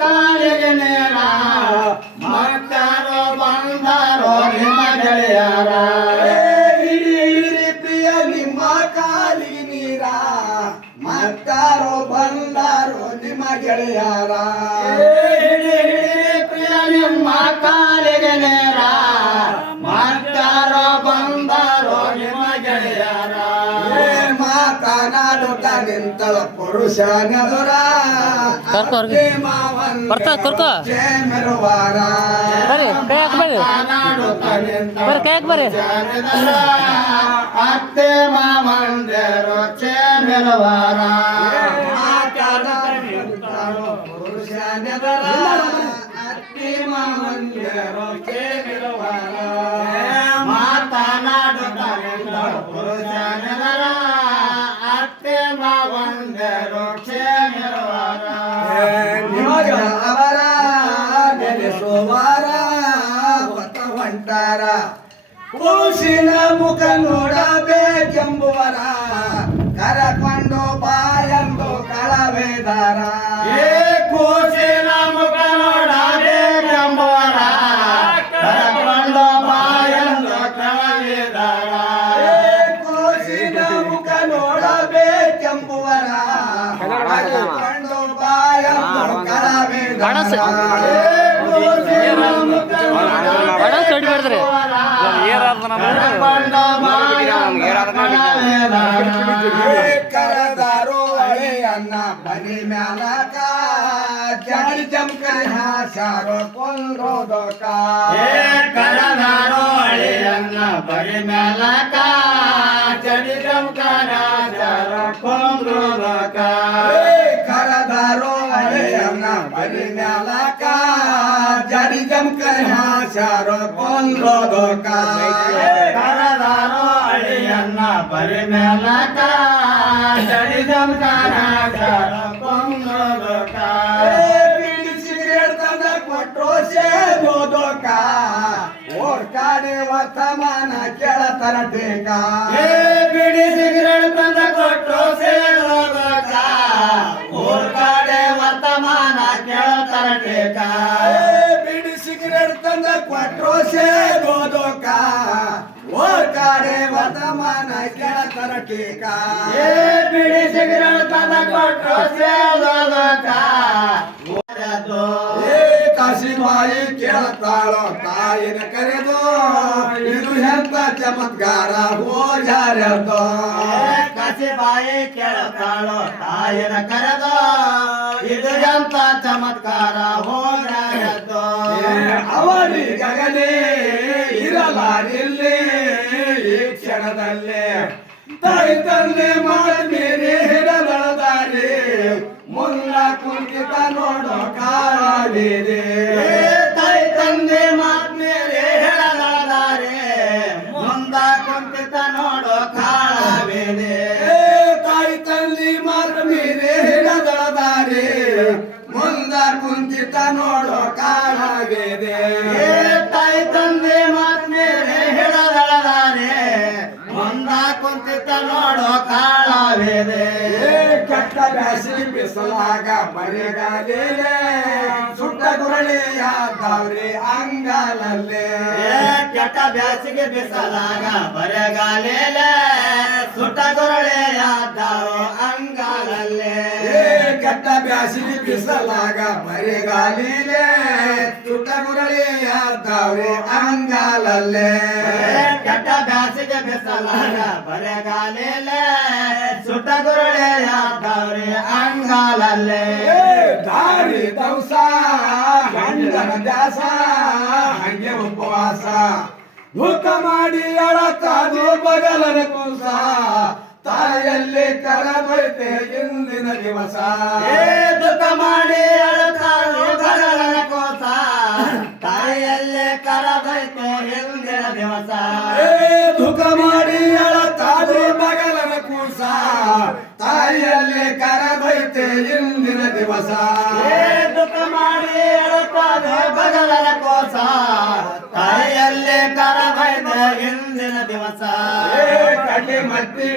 ಕಾಲಿಗೆ ನೇರ ಮತ್ತಾರೋ ಬಂದಾರೋ ನಿಮ್ಮ ಗೆಳೆಯರ ಹಿಡಿ ಪ್ರಿಯ ನಿಮ್ಮ ಕಾಲಿಗೆ ನೀರ ಮತ್ತಾರೋ ಬಂದಾರೋ ನಿಮ್ಮ ಗೆಳೆಯರ ಹಿಡಿ ಪ್ರಿಯ ನಿಮ್ಮ ಕಾಲಿಗೆ ನೇರ ಮತ್ತಾರೋ ಬಂದಾರೋ ನಿಮ್ಮ ಗೆಳೆಯರ ಮಾತನಾಡುತ್ತ ನಿಂತಳ ಪುರುಷ ನೆದುರ ಮೆರುವಾರ ಅತ್ತೆ ಮಾವಂದರು ಚೇ ಮೆರುವಾರ ಪುರುಷ ನೆದರ ಅತ್ತೆ ಮಾವಂದರು ಚೇ ಮೆರುವಾರ ಮಾತನಾಡುತ್ತ ನಿಂತಳ ಪುರುಷ ನೆದರ ಅತ್ತೆ ಮಾವಂದರು ಚೇ ಮೆರುವಾರ ನಿಮಗ ಅವರ ನೆಲೆಸುವಾರ ಹೊತ್ತ ಹೊಂಟಾರ ಕೂಸಿನ ಮುಖ ನೋಡಬೇಕೆಂಬುವರ ಕರಕೊಂಡು ಬಾಯಂದು ಕಳವೇದಾರ ಕೂಸಿನ ಮುಖ ನೋಡಬೇಕೆಂಬುವರ ಕರಕೊಂಡು ಬಾಯಂದು ಕಳವೇದಾರ ಕೂಸಿನ ಮುಖ ನೋಡಬೇಕೆಂಬುವರ ಕರಕೊಂಡು ಬಾಯಂದು ಕಳವೇದಾರ ಕರದಾರೋ ಅಳೆಯನ್ನ ಬರಿ ಮ್ಯಾಲಕ ಜಡಿ ಜಂಕರಿ ಹಾಸಾರೋ ಕೊಂದ್ರೋದಕ ಕರದಾರೋ ಅಳೆಯನ್ನ ಬರಿ ಮ್ಯಾಲಕ ಜಡಿ ಜಂಕರ ಕೊಂದ್ರೋದಕ ಕರದಾರೋ ಅಳೆಯನ್ನ ಬರಿ ಮ್ಯಾಲಕ ಜಡಿ ಜಂಕರಿ ಹಾಸಾರೋ ಕೊಂದ್ರೋದಕ ಕರದಾರೋ ಅಳಿಯನ್ನ ಬರಿ ಮ್ಯಾಲಕ ಜಡಿ ಜಂಕರ ಕೊಂದ್ರೋದಕ ಸಿಗರೇಟ್ ತಂದ ಕೊಟ್ಟರು ಸೇದೋದಕ ಓರ್ ಕಾಡೆ ವರ್ತಮಾನ ಕೇಳತರ ಟೇಕ ಬಿಡಿ ಸಿಗರೇಟ್ ತಂದ ಕೊಟ್ಟು ಸೇರೋದಕ ಊರ್ ಕಡೆ ವರ್ತಮಾನ ಕೇಳ್ತಾರ ಟೇಕ ಬಿಡಿ ಸಿಗರೇಟ್ ತಂದ ಕೊಟ್ಟರು ಸೇದೋದಕ ಓರ್ ಕಾಡೆ ವರ್ತಮಾನ ಕೇಳತರ ಟೇಕ ಬಿಡಿ ಸಿಗರೇಟ್ ತಂದ ಕೊಟ್ಟು ಸೇರೋದಕ ಕಾಶಿಬಾಯಿ ಕೇಳ್ತಾಳೋ ತಾಯಿನ ಕರೆದು ಇದು ಎಂತ ಚಮತ್ಕಾರ ಹೋಜಾರ್ಯದೋ ಕಸಿಬಾಯಿ ಕೇಳ್ತಾಳೋ ತಾಯಿನ ಕರೆದು ಇದು ಎಂತ ಚಮತ್ಕಾರ ಹೋಗ್ಯಾರದ್ದು ಅವರಿಗಗಲೇ ಇರಲಾರಿಲ್ಲಿ ಈ ಕ್ಷಣದಲ್ಲಿ ತಾಯಿ ತಂದೆ ಮೇಲೆ ಹಿಡದಳದಾರಿ ಮುಲ್ಲ ಕುಂಕಿತ ನೋಡೋ ಕಾಲಿದೆ ತಾಯಿ ತಂದೆ ಮಾತ್ಮೇಲೆ ಹೇಳಲಾರೆ ಮುಂದ ಕುಂತಿತ ನೋಡೋ ಕಾಳವೇದೆ ತಾಯಿ ತಂದೆ ಮೇಲೆ ಹಿಡದಳದಾರಿ ಮುಂದ ಕುಂತಿತ ನೋಡೋ ಕಾಲಾಗಿದೆ ತಾಯಿ ತಂದೆ ಮಾತ್ಮೇಲೆ ಹೇಳಲಾರೆ ಮುಂದ ಕುಂತಿತ ನೋಡೋ ಕಾಳವೇದೆ ಕೆಟ್ಟ ಬ್ಯಾಸಿಗೆ ಬಿಸಲಾಗ ಬರೆಗಾಲೇ ಸುಟ್ಟ ಗುರಳಿಯಾದವ್ರಿ ಅಂಗಾಲಲ್ಲೇ ಕೆಟ್ಟ ಬ್ಯಾಸಿಗೆ ಬಿಸಲಾಗ ಬರೆಗಾಲೇಲೆ ಸುಟ್ಟ ಗುರಳೆಯಾದವರು ಅಂಗಾಲಲ್ಲೇ ಕೆಟ್ಟ ಬ್ಯಾಸಿಗೆ ಬಿಸಲಾಗ ಬರೆಗಾಲಿಲೆ ಸುಟ್ಟ ಗುರಳಿಯಾದವ್ರಿ ಅಂಗಾಲಲ್ಲೇ ಕೆಟ್ಟ ಬ್ಯಾಸಿಗೆ ಬಿಸಲಾಗ ಬರೆಗಾಲೇಲೆ ಸುಟ್ಟ ಗುರಳೆಯಾದವ್ರಿ ಅಂಗಾಲಲ್ಲೇ ದಾರಿ ದವಸ ಗಂಡನ ದಾಸ ಹಂಗೆ ಉಪವಾಸ ಊಟ ಮಾಡಿ ಅಳತಾದು ಬಗಲನ ಕೂಸ ತಾಯಲ್ಲಿ ಕರದೊಯ್ತೆ ಇಂದಿನ ದಿವಸ ದುಃಖ ಮಾಡಿ ಅಳತಾಳು ಬಗಲನ ಕೋಸ ತಾಯಿಯಲ್ಲೇ ಕರದೈತೆ ಹಿಂದಿನ ದಿವಸ ದುಃಖ ಮಾಡಿ ಅಳತಾದು ಬಗಲನ ಕೂಸ ತಾಯಿಯಲ್ಲಿ ಕರದೊಯ್ತೆ ಇಂದಿನ ದಿವಸ ದುಃಖ ಮಾಡಿ ಅಳತಾಳು ಬಗಲನ ಕೋಸ ತಾಯಿಯಲ್ಲೇ ಕರದೈತೆ ಹಿಂದಿನ ದಿವಸ ಕಡ್ಲಿ ಮಟ್ಟಿ